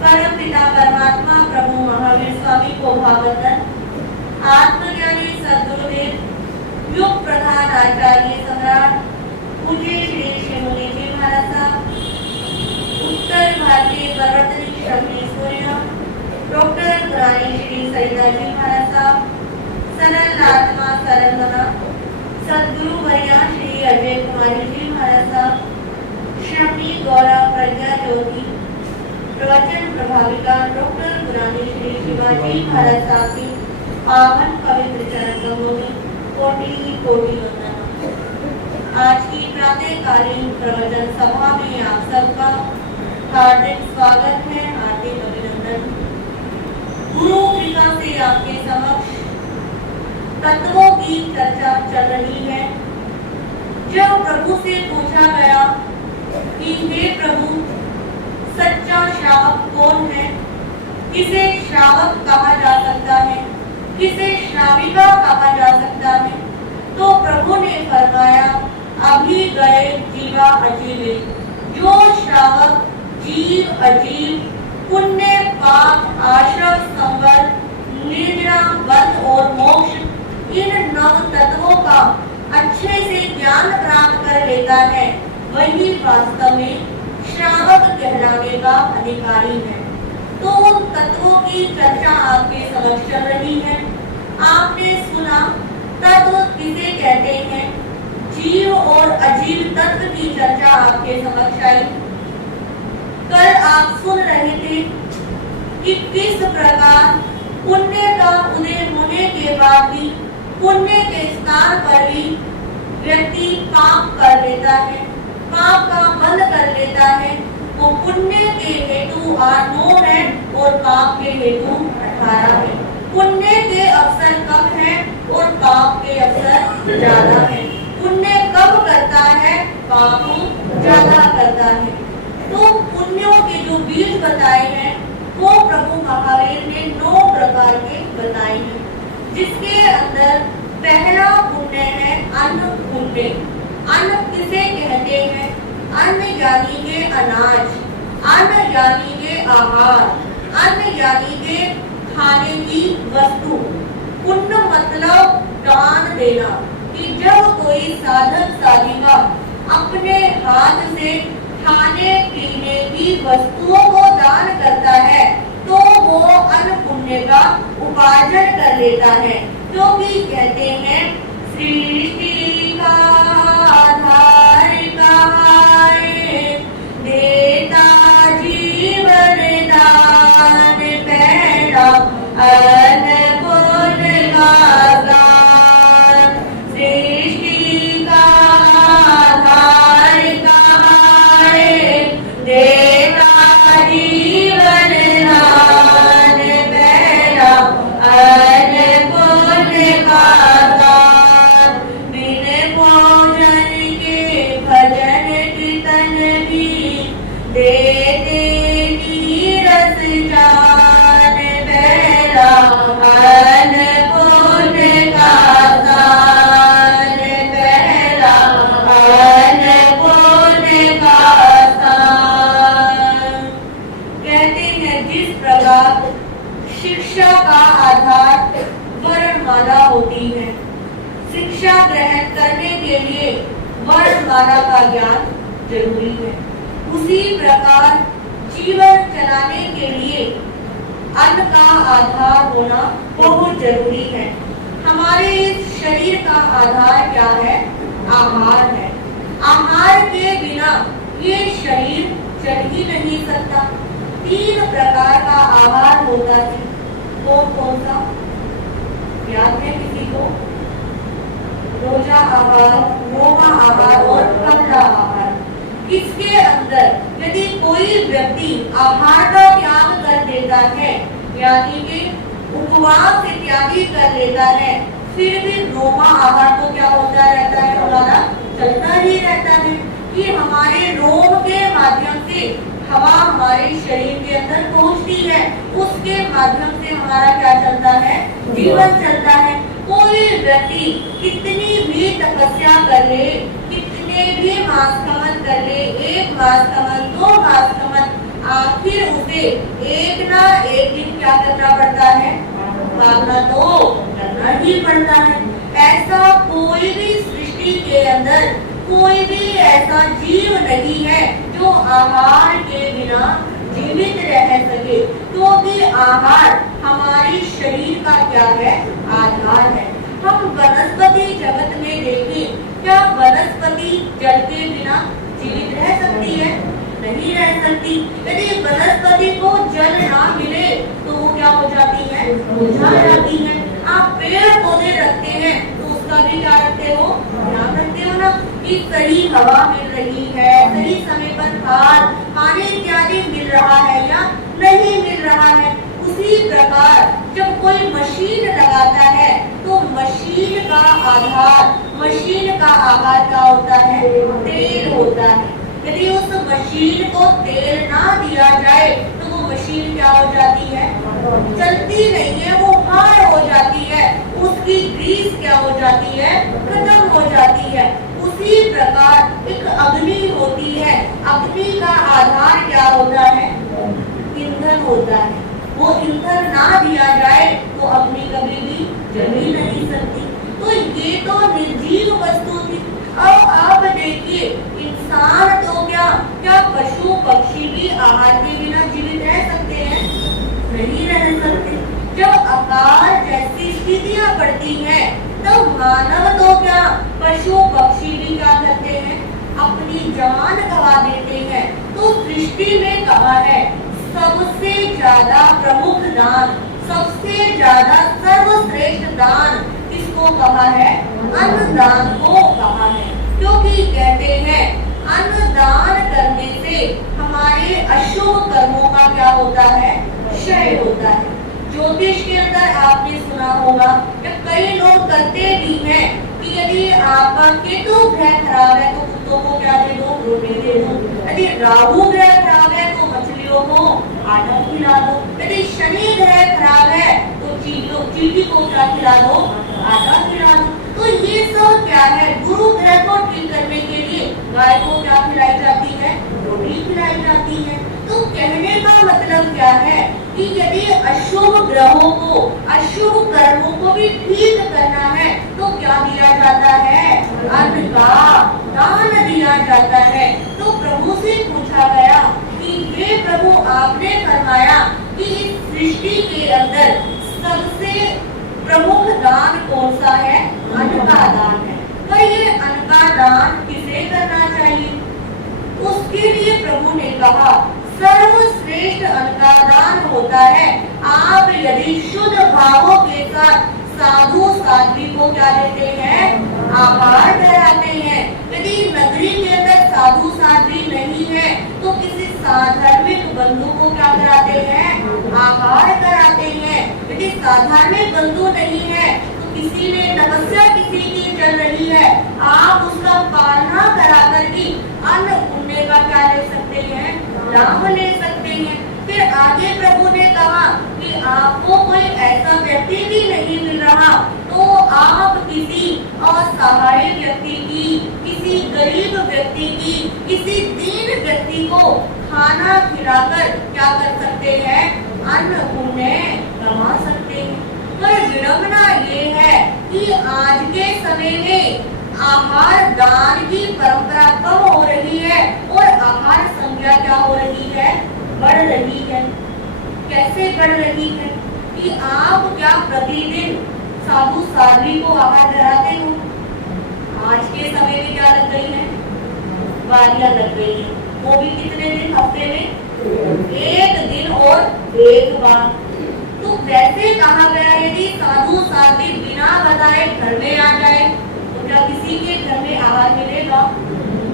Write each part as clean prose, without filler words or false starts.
परम पिता परमात्मा प्रभु महावीर स्वामी को भागवतन, आत्मज्ञानी सद्गुरुदेव युग प्रधान आचार्य सम्राट पूज्य श्री श्री मुनि जी महाराज साहब, उत्तर भारतीय परिवर्तनी शक्ति सूर्य डॉक्टर पुरानी श्री सरिता जी महाराज साहब, सरल आत्मा सरल मना सद्गुरु वर्या श्री अजय कुमारी जी महाराज साहब, श्री गौरव प्रज्ञा ज्योति प्रवचन प्रभाविका डॉक्टर पुरानी श्री शिवाजी महाराज साहब की पावन पवित्र चरण कमलों में कोटि कोटि वंदना। आज की प्रातःकालीन प्रवचन सभा में आप सबका हार्दिक स्वागत है, हार्दिक अभिनंदन। गुरु कृपा से आपके समक्ष तत्वों की चर्चा चल रही है। जब प्रभु से पूछा गया कि हे प्रभु, सच्चा श्रावक कौन है, किसे श्रावक कहा जा सकता है, किसे श्राविका कहा जा सकता है, तो प्रभु ने फरमाया, अभी गए जीवा अजीवे। जो श्रावक जीव अजीव पुण्य पाप आश्रम संवर निर्जरा बंध और मोक्ष इन नव तत्वों का अच्छे से ज्ञान प्राप्त कर लेता है, वही वास्तव में श्रावक कहलाने का अधिकारी है। तो उन तत्वों की चर्चा आपके समक्ष चल रही है। आपने सुना तत्व किसे कहते हैं, जीव और अजीव तत्व की चर्चा आपके समक्ष आई। कल आप सुन रहे थे कि किस प्रकार पुण्य का उदय होने के बाद भी पुण्य के स्थान पर भी व्यक्ति पाप कर लेता है, पाप का बंध कर लेता है। वो पुण्य के हेतु 9 है और पाप के हेतु 18 है। पुण्य के अवसर कम है और पाप के अवसर ज्यादा है। पुण्य कम करता है, पाप ज्यादा करता है। तो पुण्यों के जो बीज बताए हैं वो प्रभु महावीर ने 9 प्रकार के बताए हैं, जिसके अंदर पहला पुण्य है अन्न पुण्य। अन्न किसे कहते हैं, अन्न यानी के अनाज, अन्न यानी के आहार, अन्न यानी के खाने की वस्तु। पुण्य मतलब दान देना, कि जब कोई साधक साधिका अपने हाथ से खाने पीने की वस्तुओं को दान करता है तो वो अन्न पुण्य का उपार्जन कर लेता है। क्योंकि कहते हैं सृष्टि का आधार कहाए, देता जीवन दान पहला अन्न पुण्य का दान। सृष्टि का आधार कहाए, देता जीवन दान पहला अन्न पुण्य का दान। बिन भोजन के भजन कीर्तन भी देते नीरस जान पहला अन्न पुण्य का दान पहला अन्न पुण्य का दान। कहते हैं जिस प्रकार शिक्षा का आधार वर्णमाला होती है, शिक्षा ग्रहण करने के लिए वर्णमाला का ज्ञान जरूरी है, उसी प्रकार जीवन चलाने के लिए अन्न का आधार होना बहुत जरूरी है। हमारे इस शरीर का आधार क्या है, आहार है। आहार के बिना ये शरीर चल ही नहीं सकता। 3 प्रकार का आहार होता है। कौन कौन सा याद है किसी को? रोजा आहार, रोमा आहार और कमला आहार। इसके अंदर यदि कोई व्यक्ति आहार का त्याग कर देता है, यानी कि उपवास इत्यादि कर लेता है, फिर भी रोमा आहार तो क्या होता रहता है, हमारा चलता ही रहता है। कि हमारे रोम के माध्यम से हवा हमारे शरीर के अंदर पहुंचती है, उसके माध्यम से हमारा क्या चलता है, जीवन चलता है। कोई व्यक्ति कितनी भी तपस्या कर ले, कितने भी मास कमल कर ले, 1 मास कमल 2 मास कमल, आखिर उसे एक ना एक दिन क्या करना पड़ता है, भागना तो करना ही पड़ता है। ऐसा कोई भी सृष्टि के अंदर कोई भी ऐसा जीव नहीं है जो आहार के बिना जीवित रह सके, क्योंकि आहार हमारी शरीर का क्या है, आधार है। हम वनस्पति जगत में देखें, क्या वनस्पति जल के बिना जीवित रह सकती है, नहीं रह सकती। यदि वनस्पति को जल ना मिले तो वो क्या हो जाती है, मुरझा जाती है। आप पेड़ पौधे रखते हैं तो उसका भी क्या रखते हो, ध्यान रखते हो ना कि सही हवा मिल रही है, सही समय पर खाद पानी इत्यादि मिल रहा है या नहीं मिल रहा है। उसी प्रकार जब कोई मशीन लगाता है तो मशीन का आधार, मशीन का आहार क्या होता है, तेल होता है। यदि उस मशीन को तेल ना दिया जाए तो वो मशीन क्या हो जाती है, चलती नहीं है, वो हार्ड हो जाती है, उसकी ग्रीस क्या हो जाती है, खत्म हो जाती है। उसी प्रकार एक अग्नि होती है, अग्नि का आधार क्या होता है, ईंधन होता है। वो ईंधन ना दिया जाए तो अग्नि कभी भी जल ही नहीं सकती। तो ये तो निर्जीव वस्तु थी। अब आप देखिए, इंसान तो क्या पशु पक्षी भी आहार के बिना जीवित रह सकते हैं, नहीं रह सकते। जब अकाल जैसी स्थितियां पड़ती हैं तब मानव तो क्या पशु पक्षी भी क्या करते हैं, अपनी जान गवा देते हैं। तो सृष्टि में कहा है सबसे ज्यादा प्रमुख दान, सबसे ज्यादा सर्वश्रेष्ठ दान किसको कहा है, अन्नदान को कहा है। क्योंकि कहते हैं अन्नदान करने से हमारे अशुभ कर्मों का क्या होता है, क्षय होता है। ज्योतिष के अंदर आपने सुना होगा कि कई लोग करते भी हैं कि यदि आपका केतु ग्रह खराब है तो कुत्तों को क्या दे दो, रोटी दे दो। यदि राहु ग्रह खराब है तो मछलियों को आटा खिला दो। यदि शनि ग्रह खराब है तो चींटी को क्या खिला दो, आटा खिला दो। तो ये सब क्या है, गुरु ग्रह को ठीक करने के लिए गाय को क्या खिलाई जाती है, रोटी खिलाई जाती है। तो कहने का मतलब क्या है कि यदि अशुभ ग्रहों को, अशुभ कर्मों को भी ठीक करना है तो क्या दिया जाता है, अन्न का दान दिया जाता है। तो प्रभु से पूछा गया कि हे प्रभु, आपने फरमाया कि इस सृष्टि के अंदर सबसे प्रमुख दान कौन सा है, अन्न का दान है। तो ये अन्न का दान किसे करना चाहिए, उसके लिए प्रभु ने कहा सर्वश्रेष्ठ अन्न का दान होता है आप यदि शुद्ध भावों के साथ साधु साध्वी को क्या देते हैं, आहार कराते हैं। यदि नगरी के अंदर साधु साध्वी नहीं है तो किसी साधार्मिक बंधु को क्या कराते हैं, आहार कराते हैं। यदि साधार्मिक बंधु नहीं है तो किसी ने तपस्या किसी की चल रही है, आप उसका पालना करा करके अन्न पुण्य का क्या ले सकते हैं, लाभ ले सकते हैं। फिर आगे प्रभु ने कहा कि आपको कोई ऐसा व्यक्ति भी नहीं मिल रहा तो आप किसी असहाय व्यक्ति की, किसी गरीब व्यक्ति की, किसी दीन व्यक्ति को खाना खिलाकर क्या कर सकते हैं, अन्न पुण्य कमा सकते हैं। पर विडंबना ये है कि आज के समय में आहार दान की परंपरा कम हो रही है और आहार संख्या क्या हो रही है, बढ़ रही है। कैसे बढ़ रही है कि आप क्या प्रतिदिन साधु साध्वी को आहार कराते हो। आज के समय में क्या लग गई है, बारियां लग गई है, वो भी कितने दिन, हफ्ते में एक दिन और एक बार। तो वैसे कहा गया यदि साधु साध्वी बिना बताए घर में आ जाए तो क्या किसी के घर में आहार मिलेगा,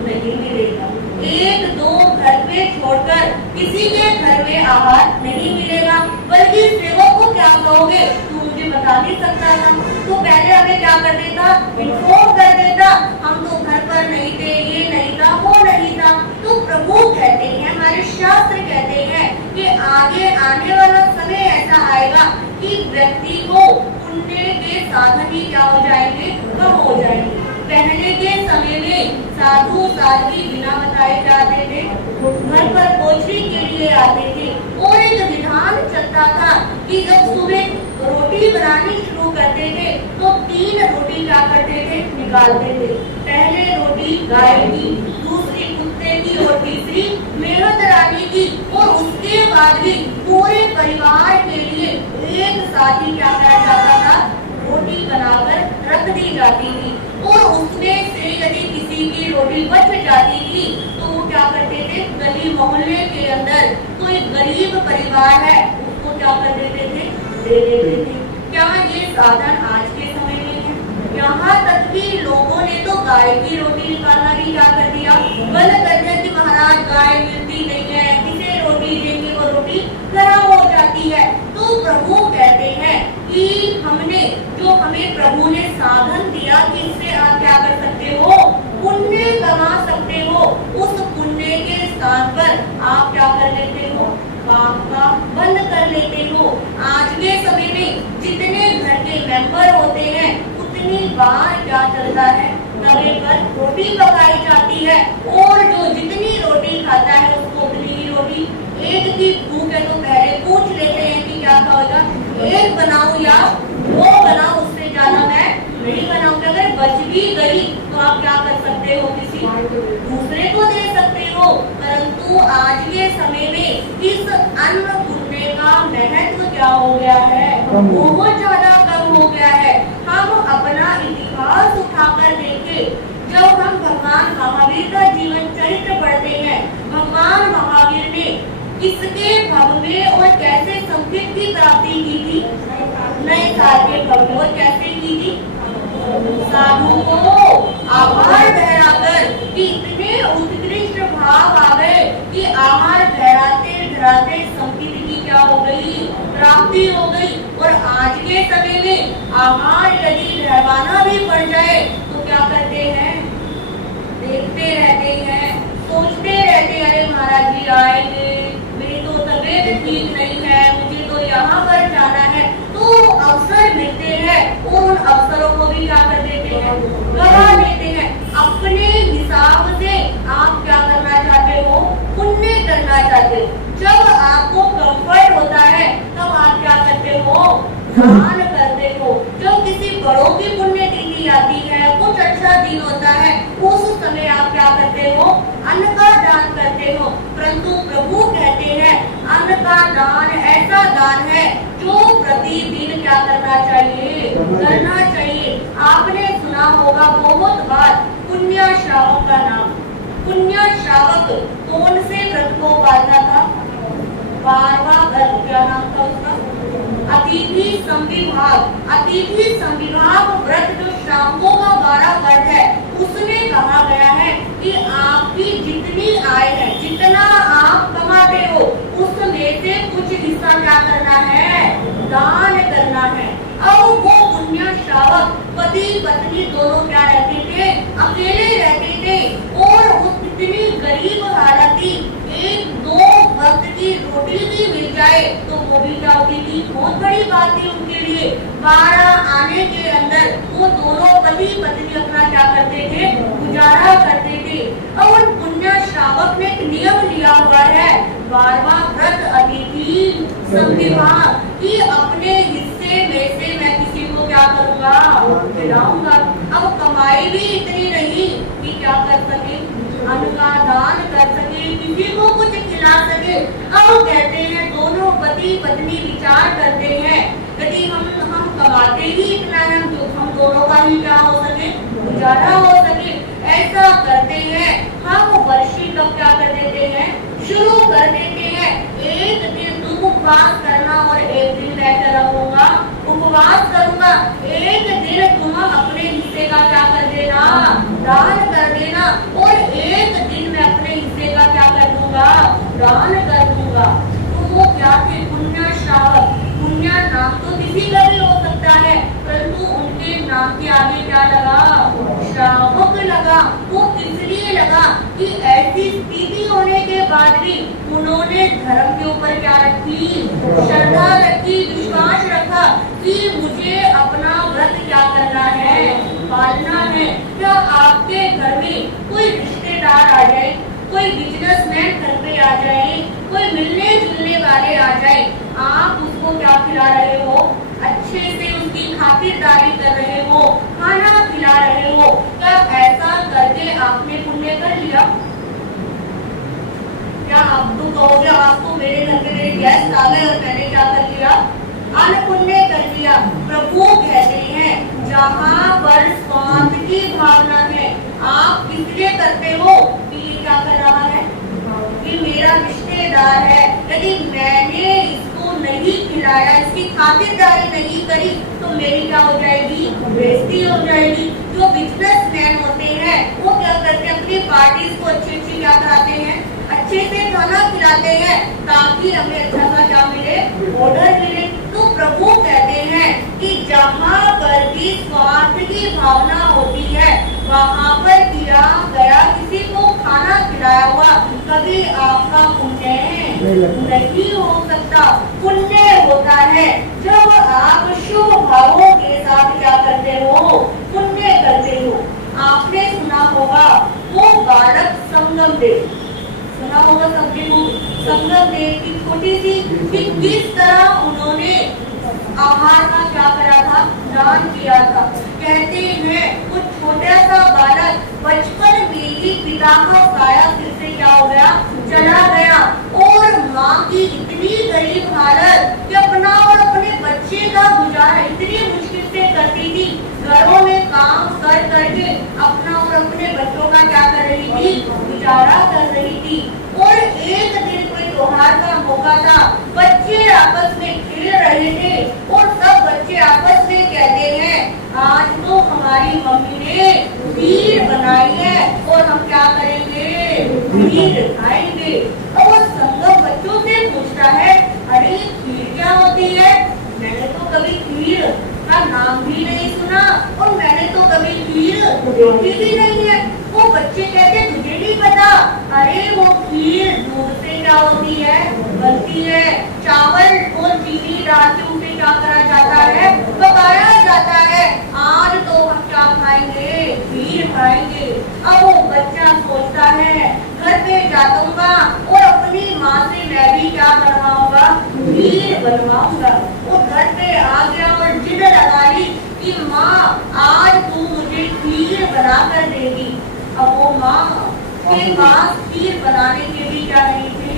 नहीं मिलेगा। एक दो घर पे छोड़कर किसी के घर में आहार नहीं मिलेगा। बल्कि सेवक को क्या कहोगे, तू मुझे बता नहीं सकता था, तो पहले हमें क्या कर देता, इन्फॉर्म कर देता, हम तो घर पर नहीं थे, ये नहीं था, वो नहीं था। तो प्रभु कहते हैं, हमारे शास्त्र कहते हैं कि आगे आने वाला समय ऐसा आएगा कि व्यक्ति को पुण्य के साधन ही क्या हो जाएंगे, कम हो जाएंगे। पहले के समय में साधु साध्वी बिना बताए जाते थे, घर पर पोछी के लिए आते थे और एक विधान चलता था कि जब सुबह रोटी बनानी शुरू करते थे तो 3 रोटी क्या करते थे, निकालते थे। पहले रोटी गाय की, दूसरी कुत्ते की और तीसरी मेहनत रानी की, और उसके बाद भी पूरे परिवार के लिए एक साथ ही क्या करा जाता था, रोटी बनाकर रख दी जाती थी। और उसमें से यदि किसी की रोटी बच जाती थी तो वो क्या करते थे, गली मोहल्ले के अंदर कोई गरीब परिवार है उसको क्या कर देते थे, दे देते थे। क्या ये साधन आज के समय में है? यहाँ तक कि लोगों ने तो गाय की रोटी निकालना भी क्या कर दिया, बंद कर दिया कि महाराज गाय मिलती नहीं है, किसे रोटी देंगे, वो रोटी खराब हो जाती है। तो प्रभु कहते हैं कि हमें प्रभु ने साधन दिया कि इससे आप क्या कर सकते हो, पुण्य कमा सकते हो। उस पुण्य के स्थान पर आप क्या कर लेते हो, पाप का बंद कर लेते हो। आज के समय में जितने घर के मेंबर होते हैं उतनी बार क्या चलता है, तवे पर रोटी पकाई जाती है, और जो जितनी रोटी खाता है उसको उतनी ही रोटी। एक की भूख है तो पहले पूछ लेते हैं कि क्या खाओगा, एक बनाऊं या 2 बनाऊं, उससे ज्यादा मैं नहीं बनाऊंगा। अगर बच भी गई तो आप क्या कर सकते हो, किसी दूसरे को दे सकते हो। परंतु आज के समय में इस अन्न पुण्य का महत्व क्या हो गया है, बहुत ज्यादा कम हो गया है। हम अपना इतिहास उठाकर देखें, जब हम भगवान महावीर का जीवन चरित्र पढ़ते हैं, भगवान महावीर ने किसके भव में और कैसे संकेत की प्राप्ति की थी, नए साल के भव में, और कैसे की थी, साधु को आहार ठहराकर कि इतने उत्कृष्ट भाव आ गए कि आहार ठहराते ठहराते संकेत की क्या हो गई, प्राप्ति हो गई। और आज के समय में आहार यदि ठहराना भी पड़ जाए तो क्या करते हैं, देखते रहते हैं, सोचते रहते हैं, अरे महाराज जी आएंगे, मेरी तो तबीयत ठीक नहीं है, मुझे तो यहाँ पर जाना है। तो अवसर मिलते हैं और उन अवसरों को भी क्या कर देते हैं, गवा देते हैं। अपने हिसाब से आप क्या करना चाहते हो, पुण्य करना चाहते हो। जब आपको कंफर्ट होता है तब आप क्या करते हो, दान करते हो। जब किसी बड़ों की पुण्यतिथि आती है, कुछ अच्छा दिन होता है, उस समय आप क्या करते हो, अन्न का दान करते हो। परंतु प्रभु कहते हैं अन्न का दान ऐसा दान है जो प्रतिदिन क्या करना चाहिए, करना चाहिए। आपने सुना होगा बहुत बार पुण्य श्रावक का नाम। पुण्य श्रावक कौन से व्रत को पालता था, 12वां व्रत, क्या नाम था उसका, अतिथि संविभाग। अतिथि संविभाग व्रत जो श्रावकों का 12 व्रत है, उसमें कहा गया है कि आपकी जितनी आय है, जितना आप कमाते हो, उसमें से कुछ हिस्सा क्या करना है, दान करना है। अब वो पुण्य श्रावक पति पत्नी दोनों क्या रहते थे, अकेले रहते थे, और उस इतनी गरीब हालत थी, 1-2 वक्त की रोटी भी मिल जाए तो वो भी क्या होती थी, बहुत बड़ी बात थी उनके लिए। 12 आने के अंदर वो दोनों पति पत्नी अपना क्या करते थे, गुजारा करते थे। और उन पुण्य श्रावक ने एक नियम लिया हुआ है, 12वां व्रत अतिथि संविभाग, कि अपने हिस्से में से मैं किसी को क्या करूंगा, खिलाऊंगा। अब कमाई भी इतनी नहीं कि क्या कर सके, अन्न का दान कर सके, किसी को कुछ खिला सके। अब कहते हैं दोनों पति पत्नी विचार करते हैं, यदि हम कमाते ही इतना है तो हम दोनों का ही क्या हो सके, गुजारा हो सके। ऐसा करते हैं हम वर्षी कब क्या कर देते हैं, शुरू कर देते हैं। एक दिन तुम उपवास करना और एक दिन मैं क्या रहूंगा, उपवास करूंगा। एक दिन तुम अपने हिस्से का क्या कर देना, दान कर देना, और एक दिन मैं अपने हिस्से का क्या कर दूंगा, दान कर दूंगा। तो वो क्या थे, पुण्य श्रावक। पुण्य नाम तो किसी का भी हो सकता है, परंतु उनके नाम के आगे क्या लगा, श्रावक लगा। वो इसलिए लगा कि ऐसी स्थिति होने के बाद भी उन्होंने धर्म के ऊपर क्या रखी, श्रद्धा रखी, विश्वास रखा कि मुझे अपना व्रत क्या करना है, पालना है। या आपके घर में कोई रिश्तेदार आ जाए, कोई बिजनेसमैन घर पे आ जाए, कोई मिलने जुलने वाले आ जाए, आप उसको क्या खिला रहे हो? अच्छे से उसकी खातिरदारी कर रहे हो, खाना खिला रहे हो। क्या ऐसा करके आपने पुण्य कर लिया? क्या आप तो कहोगे आप तो मेरे घर पे मेरे गेस्ट आ गए और मैंने क्या कर लिया? अनपुण्य कर लिया। प्रभु कहते हैं जहाँ पर स्वार्थ की भावना है, आप किसलिए करते हो कि ये क्या कर रहा है, कि मेरा रिश्तेदार है, यदि मैंने इसको नहीं खिलाया, इसकी खातिरदारी नहीं करी तो मेरी क्या हो जाएगी? बेइज्जती हो जाएगी। जो बिजनेसमैन होते हैं वो क्या करते हैं? अपनी पार्टीज को अच्छी अच्छी क्या कराते हैं? अच्छे से खाना खिलाते हैं ताकि हमें अच्छा सा क्या मिले? ऑर्डर मिले। तो प्रभु कहते हैं कि जहाँ पर भी स्वार्थ की भावना होती है वहाँ पर किया गया किसी को खाना खिलाया हुआ कभी आपका पुण्य नहीं हो सकता। पुण्य होता है जब आप शुभ भावों के साथ क्या करते हो? पुण्य करते हो। आपने सुना होगा वो बालक संगम देव, सुना होगा सबने को, संगम देव की छोटी सी कि किस तरह उन्होंने आहार का क्या करा था? दान किया था। कहते हैं वो छोटा सा बालक बचपन में ही पिता का साया सिर से क्या हो गया? चला गया। और माँ की इतनी गरीब हालत कि अपना और अपने बच्चे का गुजारा इतनी मुश्किल से करती थी, घरों में काम कर करके अपना और अपने बच्चों का क्या कर रही थी? गुजारा कर रही थी। और एक दिन कोई त्योहार का मौका था, बच्चे आपस में खेल रहे थे और सब बच्चे आपस में कहते हैं आज तो हमारी मम्मी ने खीर बनाई है और हम क्या करेंगे? खीर खाएंगे। और वो संगम बच्चों से पूछता है अरे खीर क्या होती है? मैंने तो कभी खीर का नाम भी नहीं सुना और मैंने तो कभी खीर देखी भी नहीं है। वो बच्चे कहते तुझे नहीं पता? अरे वो खीर दूध से क्या होती है? बनती है। चावल और चीनी डाल के उसे क्या करा जाता है? पकाया जाता है। आज तो हम क्या खाएंगे? खीर खाएंगे। अब वो बच्चा सोचता है घर पे जाऊंगा और अपनी माँ से मैं भी क्या बनवाऊंगा? खीर बनवाऊंगा। वो घर पे आ गया और जिद लगा ली कि माँ आज तू मुझे खीर बना कर देगी। अब वो माँ के पास खीर बनाने के भी क्या नहीं थे?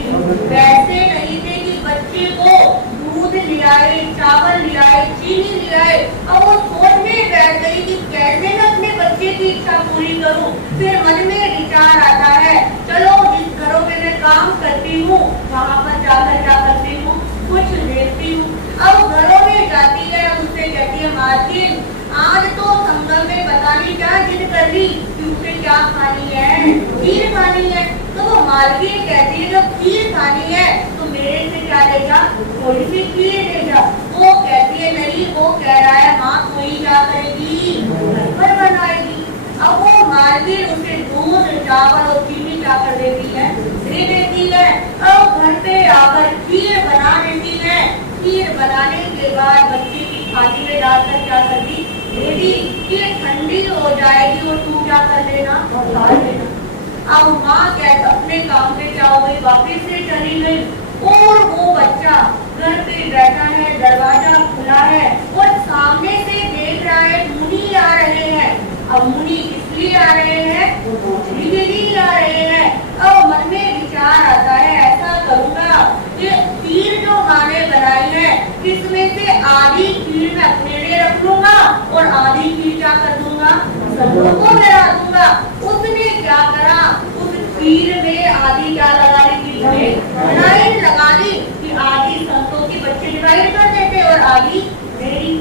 पैसे नहीं थे कि बच्चे को दूध ले आए, चावल ले आए, चीनी ले आए। अब वो सोचने बैठ गई कि कैसे मैं अपने बच्चे की इच्छा पूरी करूं। फिर मन में विचार आता है चलो जिस घरों में मैं काम करती हूँ वहाँ पर जाकर क्या करती हूँ? कुछ देखती हूँ। अब घरों में जाती है, उससे कहती है मालकिन आज तो संगम में पता नहीं क्या जिद कर ली कि उसे क्या खानी है? खीर खानी है। तो वो मालकिन कहती है जब खीर खानी है तो मेरे से क्या लेगा? थोड़ी सी खीर लेगा। वो कहती है नहीं, वो कह रहा है माँ तू ही क्या करेगी? घर पर बनाएगी। अब वो मालकिन उसे दूध, चावल और चीनी क्या कर देती है? दे देती है। अब घर पे आकर खीर बना देती है। खीर बनाने के बाद बच्चे की थाली में डालकर क्या कर दी? दे दी। ये ठंडी हो जाएगी और तू क्या कर लेना? खा लेना। अब माँ कहते अपने काम पे क्या हो गई? वापिस से चली गई। और वो बच्चा घर पे बैठा है, दरवाजा खुला है और सामने से देख रहा है मुनि आ रहे हैं। अब मुनि इसलिए आ रहे हैं? पूछने के लिए आ रहे हैं। अब मन में विचार आता है ऐसा करूंगा कि खीर जो माँ ने बनाई है इसमें से आधी खीर मैं अपने लिए रख लूंगा और आधी खीर क्या कर दूंगा? सबको को मिला दूंगा। उसने क्या करा? उस खीर में आधी क्या लगा ली? खीर में लाइन लगा ली कि आधी संतों की बच्चे डिवाइड कर देते और आधी मेरी।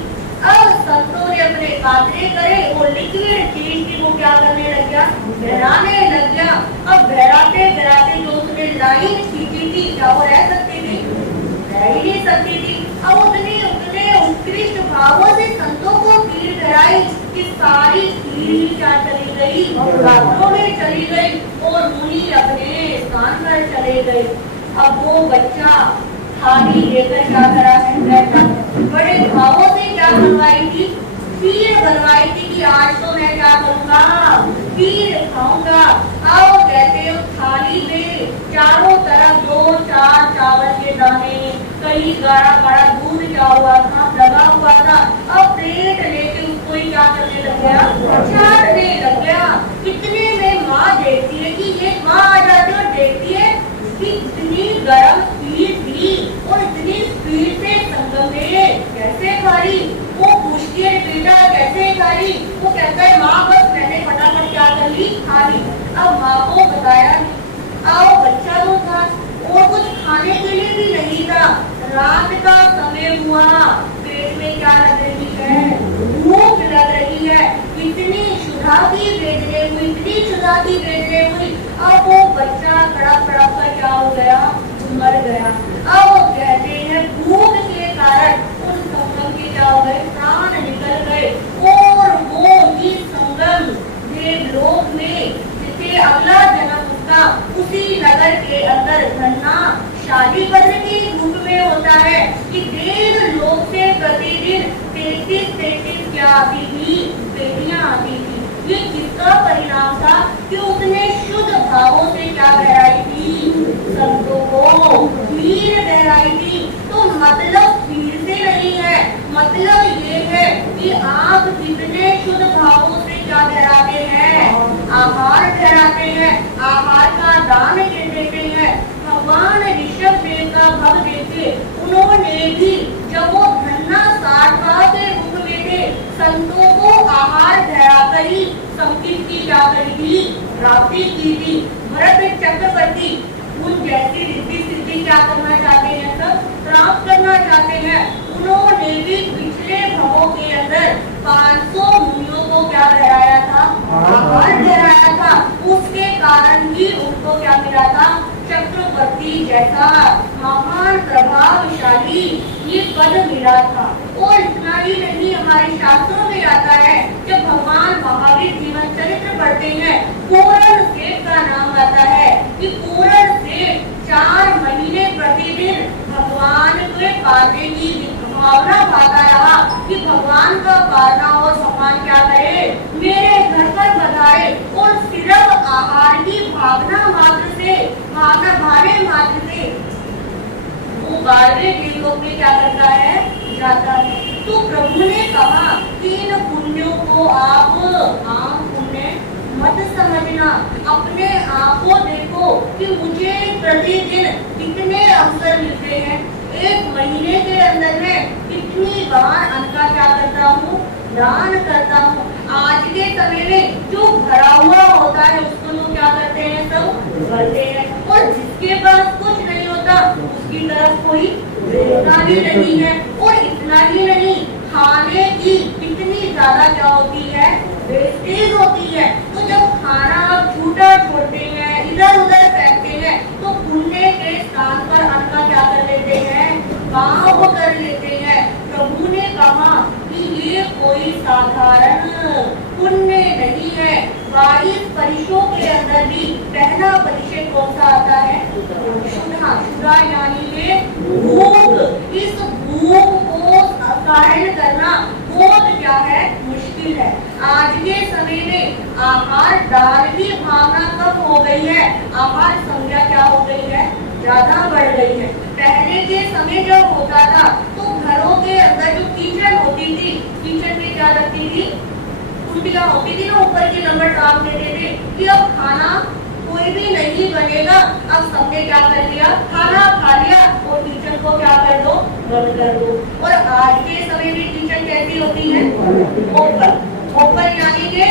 अब संतों ने अपने कातरे करे और लिक्विड चीज की वो क्या करने लग गया? बहराने लग गया। अब बहराते बहराते जो उसने लाइन खींची थी क्या वो रह सकती थी? रह ही नहीं सकती थी। अब उसने उतने उत्कृष्ट भावों से संतों को खीर कराई कि सारी खीर क्या चली गई? पात्रों में चली गई और मुनि अपने स्थान पर चले गए। अब वो बच्चा थाली लेकर क्या करा है? बैठा। बड़े भावों से क्या बनवाई थी? खीर बनवाई थी कि आज तो मैं करूंगा, खीर खाऊंगा। आओ कहते हो थाली में चारों तरफ 2-4 चावल के दाने, कहीं गाढ़ा गाढ़ा दूध क्या हुआ था, लगा हुआ था। अब प्लेट लेके उसको ही क्या करने लग गया, चाटने लग गया। इतने में माँ देखती है कि ये माँ आ जाती है और देखती है कि इतनी गर्म खीर थी और इतनी स्पीड से संगम में कैसे खा रही। वो पूछती है बेटा कैसे खा रही, वो कहता है माँ बस मैंने फटाफट क्या कर ली, खा ली। अब माँ को बताया नहीं। आओ बच्चा तो था और कुछ खाने के लिए भी नहीं था, रात का समय हुआ, पेट में क्या लग रही है, भूख लग रही है। इतनी क्षुधा की वेदने हुई, इतनी क्षुधा की वेदने हुई। अब वो बच्चा तड़प तड़प कर क्या हो गया, मर गया। अब वो कहते हैं भूख के कारण उस संगम के क्या हो गए, प्राण निकल गए। और वो ही संगम देवलोक में जिसे अगला जन्म उसका उसी नगर के अंदर धन्ना शादी करने के रूप में होता है कि देवलोक से प्रतिदिन 33 क्या आती थी, बेटियां आती थी। ये किसका परिणाम था कि उसने शुद्ध भावों से क्या बहराई थी, संतों को खीर बहराई थी। तो मतलब खीर से नहीं है, मतलब ये है कि आप कितने शुद्ध भावों से क्या बहराते हैं, आहार ठहराते हैं, आहार का दान देते हैं। भगवान ऋषभ देव का भव देखिए, उन्होंने भी जब वो धन्ना साधवा के रूप में थे, संतों को आहार ठहराकर ही संकीर्त की क्या करी थी, प्राप्ति की थी। भरत चक्रवर्ती उन जैसी रिद्धि सिद्धि क्या करना चाहते हैं, सब प्राप्त करना चाहते हैं। उन्होंने भी पिछले भवों के अंदर 500 मुनियों को क्या ठहराया था, आहार ठहराया था। उसके कारण ही उनको क्या मिला था, चक्रवर्ती जैसा महान प्रभावशाली ये पद मिला था। और इतना ही नहीं, हमारे शास्त्रों में आता है जब भगवान महावीर जीवन चरित्र पढ़ते हैं, पूर्ण सेठ का नाम आता है कि पूर्ण सेठ 4 महीने प्रतिदिन भगवान के पाने की भावना भागा रहा कि भगवान का पालना और भगवान क्या करे, मेरे घर पर बधाए। और सिर्फ आहार की भावना मात्र से, भावना भावे मात्र से वो 12वें देवलोक में क्या करता है, जाता है। तो प्रभु ने कहा कि इन पुण्यों को आप आम पुण्य मत समझना, अपने आप को देखो कि मुझे प्रतिदिन कितने अवसर मिलते हैं, एक महीने के अंदर में कितनी बार अन्न का क्या करता हूँ, दान करता हूँ। आज के समय में जो भरा हुआ होता है उसको लोग क्या करते हैं, सब भरते हैं। और जिसके पास कुछ नहीं होता उसकी तरफ कोई देखता भी नहीं है। और इतना ही नहीं, खाने की कितनी ज्यादा क्या होती है, वेस्टेज होती है। तो जब खाना आप छूटा छोड़ते हैं, इधर उधर फेंकते हैं, तो पुण्य के स्थान पर अन्न का क्या कर लेते हैं, पाप कर लेते हैं। प्रभु ने कहा कि ये कोई साधारण पुण्य नहीं है। 22 परिशों के अंदर भी पहला परिचय कौन सा आता है, क्षुधा। क्षुधा यानी के भूख। इस भूख को धारण करना बहुत क्या है, मुश्किल है। आज के समय में आहार दान की भावना कम हो गई है, आहार संज्ञा क्या हो गई है, ज्यादा बढ़ गई है। पहले के समय जब होता था तो घरों के अंदर जो किचन होती थी, किचन में क्या रखती थी, कुंडियां होती थी ना, ऊपर की नंबर टांग देते थे कि अब खाना कोई भी नहीं बनेगा। अब सबने क्या कर लिया, खाना खा लिया और किचन को क्या कर दो, बंद कर दो। और आज के समय में किचन कैसी होती है, ओपन। ओपन यानी के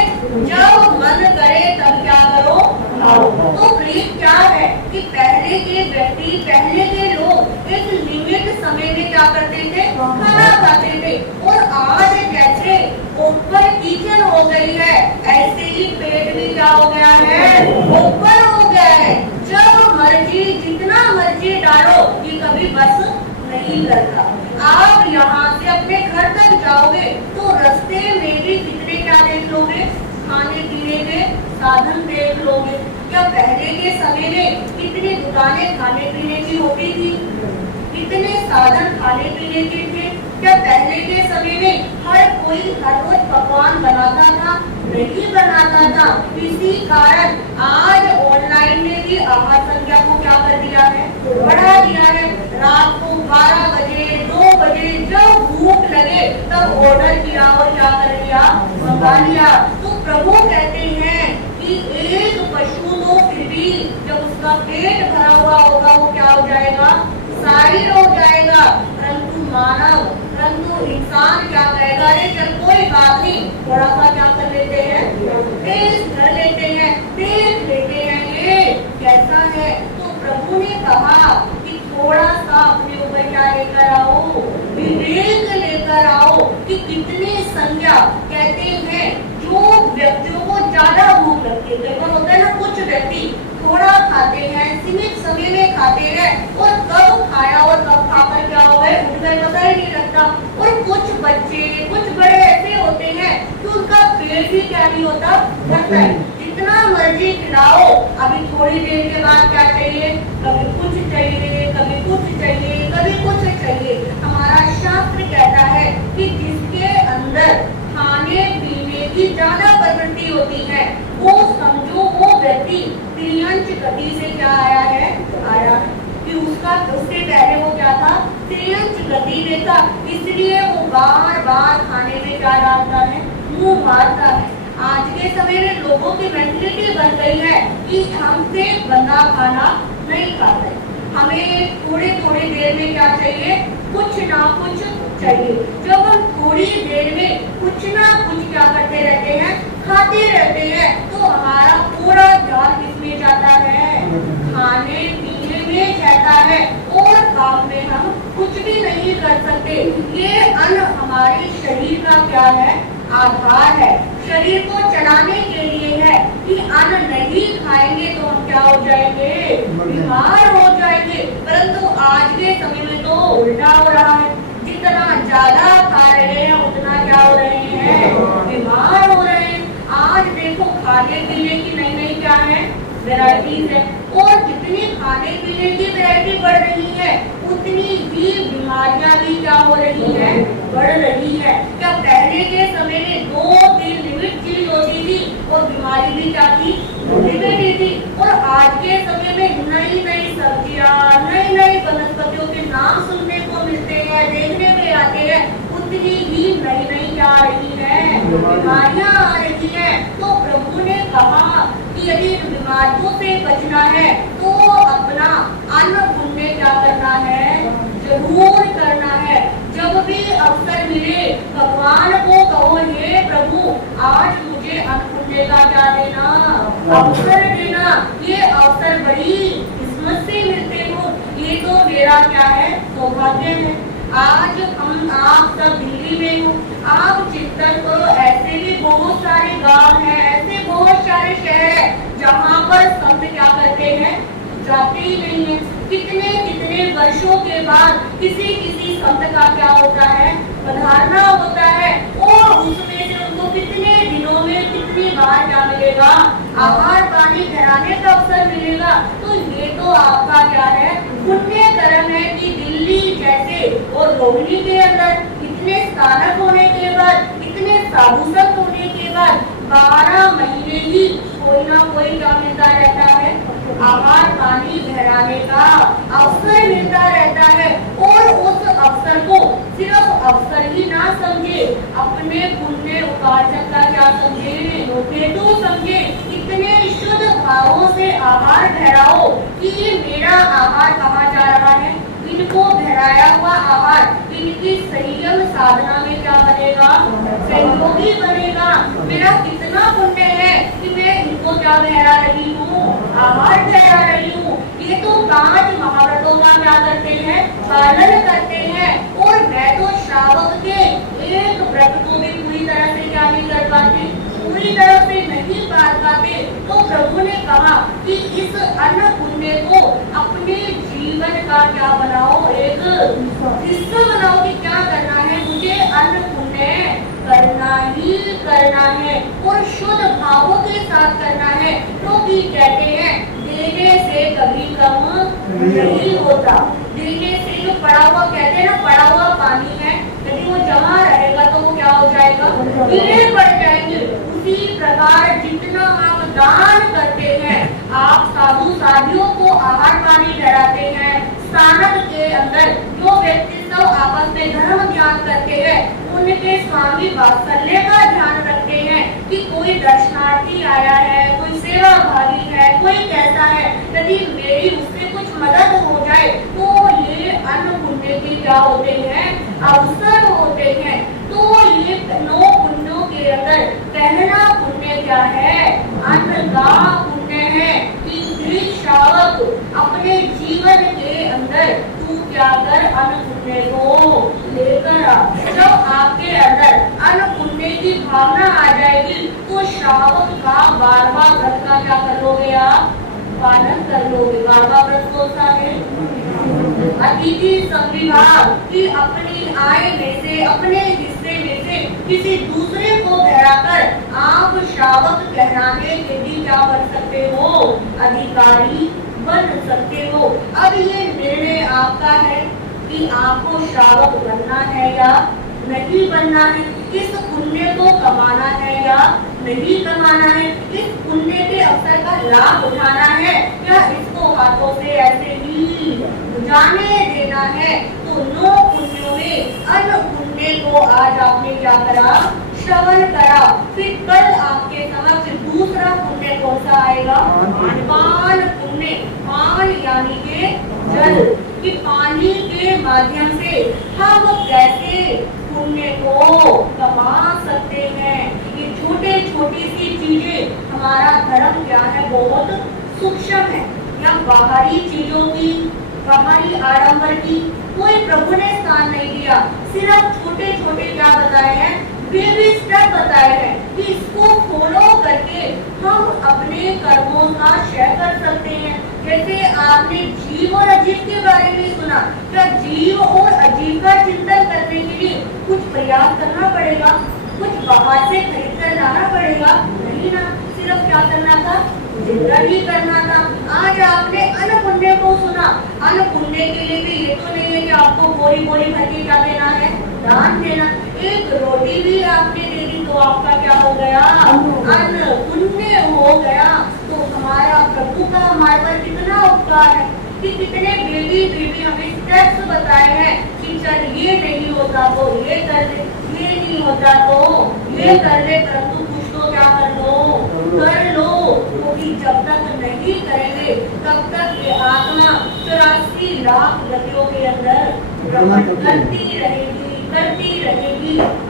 जब मन करे तब क्या करो, खाओ। तो प्लीज क्या है कि पहले के व्यक्ति, पहले के लोग एक लिमिट समय में क्या करते थे, खाना खाते थे। और आज जैसे ओपन किचन हो गई है, ऐसे ही पेट भी क्या हो गया है, ओपन हो गया है। जब मर्जी जितना मर्जी डालो, ये कभी बस नहीं करता। आप यहाँ से अपने घर तक जाओगे तो रास्ते में भी कितने क्या देख लोगे, खाने पीने के साधन देख लोगे। क्या पहले के समय में कितनी दुकानें खाने पीने की होती थी, कितने साधन खाने पीने के थे। क्या पहले के समय में हर कोई हर रोज पकवान बनाता था? नहीं बनाता था। इसी कारण आज ऑनलाइन ने भी आहार संख्या को क्या कर दिया है, बढ़ा दिया है। रात को 12 बजे 2 बजे जब भूख लगे तब ऑर्डर किया और क्या कर लिया, मंगा लिया। तो प्रभु कहते हैं कि एक पशु तो फिर भी जब उसका पेट भरा हुआ होगा वो क्या हो जाएगा, शारीर हो जाएगा। परंतु मानव, परंतु इंसान क्या कहेगा, अरे चल कोई बात नहीं, थोड़ा सा क्या कर लेते हैं, टेस्ट कर लेते हैं, देख लेते हैं ये कैसा है। तो प्रभु ने कहा कि थोड़ा सा अपने ऊपर क्या लेकर आओ, विवेक लेकर आओ कि कितनी संज्ञा। कहते हैं जो व्यक्तियों को ज्यादा भूख लगती है, देखो होता है ना, कुछ व्यक्ति थोड़ा खाते हैं, सीमित समय में खाते हैं और कब खाया और कब खाकर क्या हो गए, उठ गए, पता ही नहीं लगता। और कुछ बच्चे, कुछ बड़े ऐसे होते हैं कि उनका पेट भी क्या नहीं होता, लगता है जितना मर्जी खिलाओ, अभी थोड़ी देर के बाद क्या चाहिए, कभी कुछ चाहिए, कभी कुछ चाहिए, कभी कुछ चाहिए। हमारा शास्त्र कहता है कि जिसके अंदर खाने पीने की ज्यादा प्रवृत्ति होती है वो समझो वो व्यक्ति त्रियंच गति से क्या आया है, आया कि उसका उससे पहले वो क्या था, त्रियंच गति में था। इसलिए वो बार बार खाने में क्या डालता है, मुंह मारता है। आज के समय में लोगों की मेंटलिटी बन गई है कि हमसे बंदा खाना नहीं खाते, हमें थोड़ी थोड़ी देर में क्या चाहिए, कुछ ना कुछ चाहिए। जब हम थोड़ी देर में कुछ ना कुछ क्या करते रहते हैं, खाते रहते हैं, तो हमारा पूरा ध्यान किसमें जाता है, खाने पीने में जाता है और काम में हम कुछ भी नहीं कर सकते। ये अन्न हमारे शरीर का क्या है, आधार है, शरीर को चलाने के लिए है कि अन्न नहीं खाएंगे तो हम क्या हो जाएंगे, बीमार हो जाएंगे। परंतु आज के समय में तो उल्टा हो रहा है, जितना ज्यादा खा रहे हैं उतना क्या हो रहे हैं, बीमार हो रहे हैं। आज देखो खाने पीने की नई नई क्या है, वैरायटीज है, और जितनी खाने पीने की वैरायटी बढ़ रही है उतनी ही बीमारियां भी क्या हो रही है, बढ़ रही है। क्या पहले के समय में 2-3 लिमिट चीज होती थी और बीमारी भी क्या थी, लिमिट थी। और आज के समय में नई नई सब्जियां, नई नई वनस्पतियों के नाम सुनने को मिलते हैं, देखने में आते हैं, उतनी ही नई नई क्या आ रही है, बीमारियां आ रही है। तो प्रभु ने कहा कि यदि बीमारियों से बचना है तो अपना अन्न पुण्य क्या करना है, जरूर करना है। जब भी अवसर मिले भगवान को कहो, हे प्रभु आज मुझे अन्न पुण्य का क्या देना, अवसर देना। ये अवसर बड़ी किस्मत से मिलते हो, ये तो मेरा क्या है, सौभाग्य है। आज हम आप सब दिल्ली में हो, आप चिंतन करो, ऐसे भी बहुत सारे गांव हैं, ऐसे बहुत सारे शहर हैं जहाँ पर संत क्या करते हैं, जाते ही नहीं है। कितने कितने वर्षों के बाद किसी किसी संत का क्या होता है, पधारना होता है, और उसमें से उनको कितने दिनों में कितनी बार क्या मिलेगा, आहार पानी कराने का अवसर मिलेगा। तो ये तो आपका क्या है, पुण्य कर्म है कि दिल्ली जैसे और रोहिणी के अंदर इतने स्थानक होने के बाद, इतने साधु संत होने के बाद 12 महीने ही कोई ना कोई क्या मिलता रहता है, आहार पानी ठहराने का अवसर मिलता रहता है। और उस अवसर को सिर्फ अवसर ही ना समझे, अपने पुण्य उपार्जन का क्या समझे, हेतु समझे। इतने शुद्ध भावों से आहार ठहराओ कि ये मेरा आहार कहाँ जा रहा है, इनको ठहराया हुआ आहार इनकी संयम साधना में क्या बनेगा, सहयोगी बनेगा। मेरा कितना पुण्य है कि मैं इनको क्या ठहरा रही हूँ, आहार ठहरा रही हूँ। ये तो 5 महाव्रतों का क्या करते हैं, पालन करते हैं। और मैं तो श्रावक के एक व्रत को भी पूरी तरह से क्या नहीं कर पाते, पूरी तरह से नहीं पाल पाते। तो प्रभु ने कहा कि इस अन्न पुण्य को अपने जीवन का क्या बनाओ, एक हिस्सा बनाओ कि क्या करना है, मुझे अन्न पुण्य करना ही करना है और शुद्ध भावों के साथ करना है। क्योंकि कहते हैं देने से कभी कम नहीं होता। देने से जो पड़ा हुआ, कहते हैं ना, पड़ा हुआ पानी है, यदि वो जमा रहेगा तो वो क्या हो जाएगा, आपस में धर्म ज्ञान करते हैं, उनके स्वामी वात्सल्य का ध्यान रखते हैं कि कोई दर्शनार्थी आया है, कोई सेवा भावी है, कोई कैसा है, यदि मेरी उससे कुछ मदद हो जाए तो ये अन्न पुण्य के क्या होते हैं, अवसर होते हैं। तो ये 9 पुण्यों के अंदर पहला पुण्य क्या है, अन्न का पुण्य है कि श्रावक अपने जीवन के अंदर तू क्या कर, अन्न पुण्य को लेकर आ। जब आपके अंदर अन्न पुण्य की भावना आ जाएगी तो श्रावक का 12वां व्रत का क्या कर लोगे आप, पालन कर लोगे। 12वां व्रत होता है अतिथि संविभाग की अपनी आय में से, अपने हिस्से में से किसी दूसरे को ठहराकर आप श्रावक कहलाने के भी क्या बन सकते हो, अधिकारी बन सकते हो। अब ये निर्णय आपका है कि आपको श्रावक बनना है या नहीं बनना है, इस पुण्य को कमाना है या नहीं कमाना है, इस पुण्य के अवसर का लाभ उठाना है या इसको हाथों से ऐसे ही जाने देना है। तो 9 पुण्यों में अन्न पुण्य को आज आपने क्या करा, श्रवण करा। फिर कल आपके समक्ष दूसरा पुण्य कौन सा आएगा, पान पुण्य। पान यानी के जल, कि पानी के माध्यम से हम कैसे पुण्य को कमा सकते हैं। ये छोटे छोटी सी चीजें, हमारा धर्म क्या है, बहुत सूक्ष्म है। या बाहरी चीजों की, बाहरी आडंबर की कोई प्रभु ने स्थान नहीं दिया, सिर्फ छोटे छोटे क्या बताए हैं, बेबी स्टेप बताए हैं कि इसको फॉलो करके हम अपने कर्मों का क्षय कर सकते हैं। जैसे आपने जीव और अजीव के बारे में सुना, क्या जीव और अजीव का चिंतन करने के लिए कुछ प्रयास करना पड़ेगा, कुछ बाहर से खरीद कर लाना पड़ेगा? नहीं ना, सिर्फ क्या करना था, चिंतन ही करना था। आज आपने अन्न पुण्य को सुना, अन्न पुण्य के लिए भी ये तो नहीं है कि आपको बोरी बोरी भर के क्या देना है, दान देना। एक रोटी भी आपने दे दी तो आपका क्या हो गया, अन्न पुण्य हो गया। तो हमारा प्रभु का हमारे पर कितना उपकार है कि कितने बेबी हमें स्टेप्स बताए हैं कि चल ये नहीं होता तो ये कर ले, ये नहीं होता तो ये कर ले, परंतु कुछ तो क्या कर लो। क्योंकि जब तक नहीं करेंगे तब तक ये आत्मा 84 लाख गतियों के अंदर भ्रमण करती रहेगी।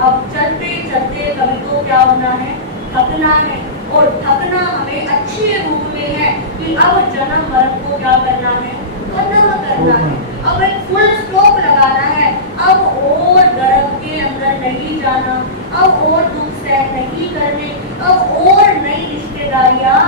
अब चलते चलते कभी तो क्या होना है, थकना है। और थकना हमें अच्छे रूप में है कि अब जन्म मरण को क्या करना है, खत्म करना है। अब एक फुल स्टॉप लगाना है। अब और गर्भ के अंदर नहीं जाना, अब और दुख सहन नहीं करने, अब और नई रिश्तेदारियां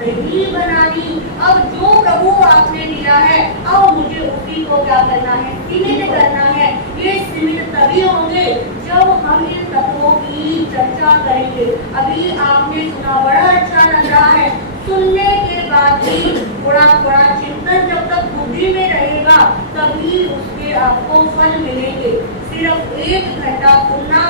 नहीं बनानी। अब जो प्रभु आपने दिया है, अब मुझे उसी को क्या करना है, सीमित करना है। ये सीमित तभी होंगे जब हम इन तत्वों की चर्चा करेंगे। अभी आपने सुना, बड़ा अच्छा लग रहा है, सुनने के बाद भी थोड़ा थोड़ा चिंतन जब तक बुद्धि में रहेगा तभी उसके आपको फल मिलेंगे। सिर्फ 1 घंटा सुनना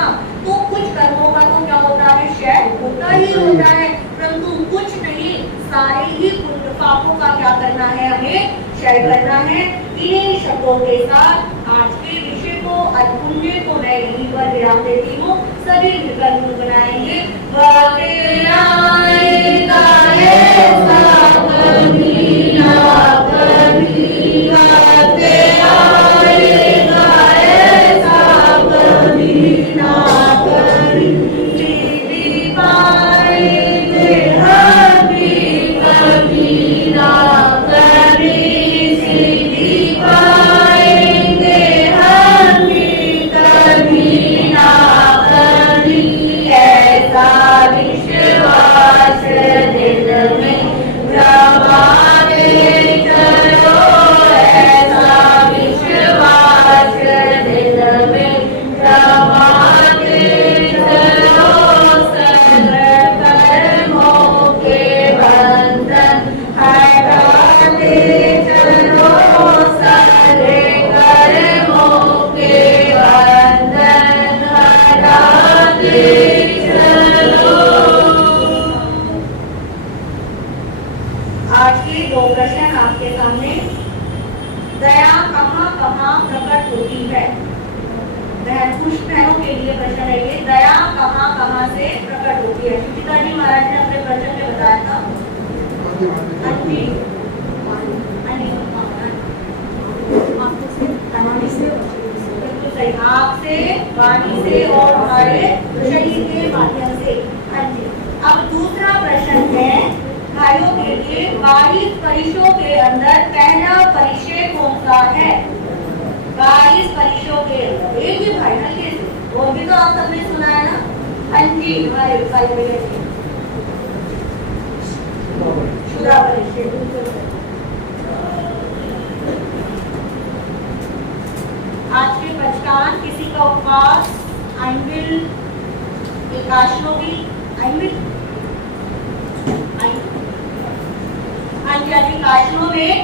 तो कुछ कर्मों का तो क्या होता है, क्षय होता ही होता है, परंतु कुछ नहीं, सारे ही पुण्य पापों का क्या करना है, हमें क्षय करना है। इन्हीं शब्दों के साथ आज के विषय को, पुण्य को मैं यहीं पर विराम देती हूँ। सभी विकल्प बनाएंगे। कुछ बहनों के लिए प्रश्न है ये, दया कहाँ कहाँ से प्रकट होती है? सुचिता जी महाराज ने अपने प्रश्न में बताया था। आँख से, वाणी से और हमारे शरीर के माध्यम से। अब दूसरा प्रश्न है भाइयों के लिए, 22 परिशों के अंदर पहला परिचय कौन सा है? 22 परिशों के अंदर एक ही भाई ना के और भी तो आप सबने सुना है ना। हाँ जी, हमारे आज के पंचकान, किसी का उपवास, आइंबिल, एकादशी, आइंबिल काशनों में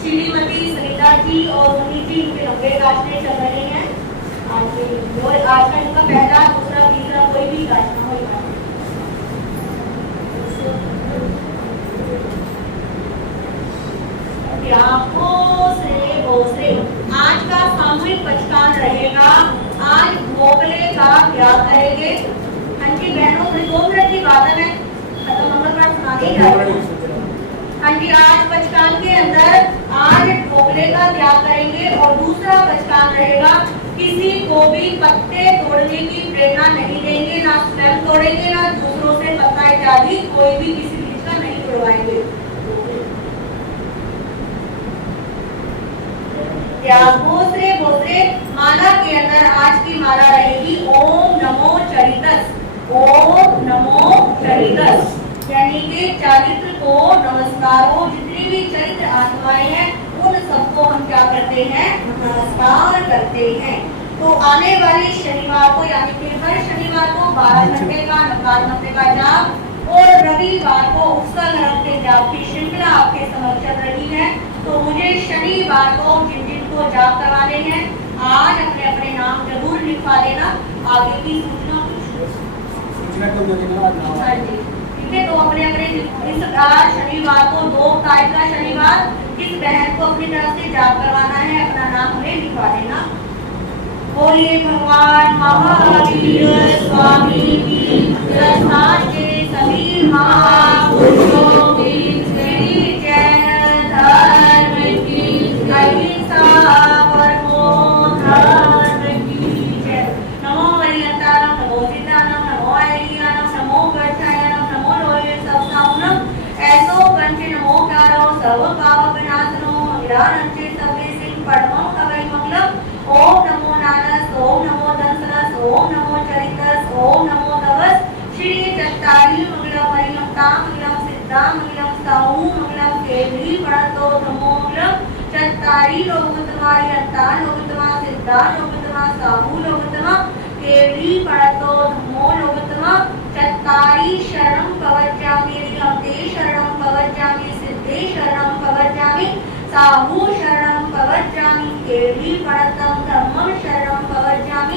श्रीमती सरिता जी और मुनि जी इनके लंबे काशने चल रहे हैं। आज का इनका पहला, दूसरा, तीसरा कोई भी काशना होगा। आज का सामूहिक पंचकान रहेगा। आज भोगले का क्या करेंगे? हाँ जी बहनों, 2 मिनट की बात है, खत्म मंगल पाठ सुना दी जाएगी। हाँ जी, आज पंचकान के अंदर आज भोगले का त्याग करेंगे और दूसरा पंचकान रहेगा, किसी को भी पत्ते तोड़ने की प्रेरणा नहीं देंगे, ना स्वयं तोड़ेंगे ना दूसरों से पत्ता इत्यादि कोई भी किसी चीज का नहीं तोड़वाएंगे। भोसरे भोसरे माला के अंदर आज की माला रहेगी ओम नमो चरितस, ओम नमो चरितस, यानी कि चरित्र को नमस्कार हो। जितनी भी चरित्र आत्माएं हैं उन सबको हम क्या करते हैं? नमस्कार करते हैं। तो आने वाले शनिवार को यानी कि हर शनिवार को 12 घंटे का नकार मंत्र का जाप और रविवार को उपसल के जाप की श्रृंखला आपके समक्ष चल रही है। तो मुझे शनिवार को जिन जिन को जाप करवाने हैं आज अपने अपने नाम जरूर लिखवा देना। आगे की सूचना ठीक है। तो अपने अपने इस शनिवार को 2 तारीख का शनिवार किस बहन को अपनी तरफ से जाप करवाना है अपना नाम हमें लिखवा देना। बोलिए भगवान महावीर स्वामी की के सभी महापुरुषों की श्री जैन धर्म की अहिंसा परमो धर्म की जय। नमो वरियंतारम, नमो सीतारम, नमो आयरियानम, नमो गच्छायनम, नमो लोये सवसाउनम, ऐसो पंच नमो कारो सर्व पाप विनाशनो मंगलानंचे सबे सिंह परमो कवै मंगलम। ओम नमो नानस, ओम नमो दंसनस, ओम नमो चरितस, ओम नमो तवस, श्री चत्तारी मंगलम, हरिमता मंगलम, सिद्धा मंगलम, साहू मंगलम, केवली पढ़तो नमो मंगलम, चत्तारी लोकतमा, यत्ता लोकतमा, सिद्धा लोकतमा, साहू लोकतमा, केवली पढ़तो नमो लोकतमा, चत्तारी शरणं पवज्जामि, रिहंते शरणं पवज्जामि, सिद्धे शरणं पवज्जामि, साहू शरणं पवज्जामि, केवली पढ़तं धम्मं शरणं पवज्जामि,